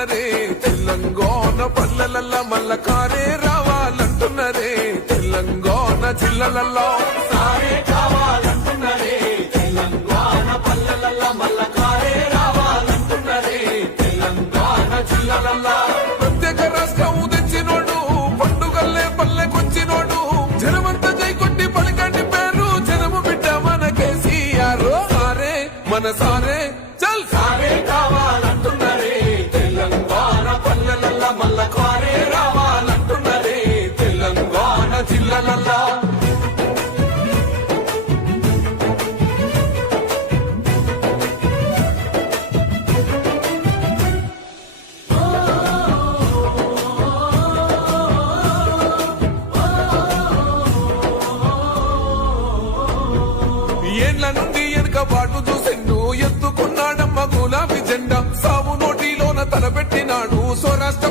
రావాలంటున్నరే తెలంగాణ పల్లెలల్లా మల్ల కారే రావాలంటున్నరే తెలంగాణ జిల్లలల్లో సారే కావాలంటున్నరే తెలంగాణ పల్లెలల్లా మల్ల కారే రావాలంటున్నరే తెలంగాణ జిల్లలల్లా ప్రత్యేక రాష్ట్రం తెచ్చినోడు పండుగల్లే పల్లెకొచ్చినోడు జనమంతా జై కొట్టి పలకండి పేరు జనము బిడ్డ మన కేసీఆర్ సారే మన సారే చల్ సారే కావాలంటున్నరే తెలంగాణ పల్లెలల్లా మల్ల కారే రావాలంటున్నరే తెలంగాణ జిల్లలల్లా ఏండ్ల నుండి వెనుకబాటు చూసిండు ఎత్తుకున్నాడమ్మ గులాబీ జెండా సాగు నోటిలోన తలపెట్టినాడు స్వరాష్ట్ర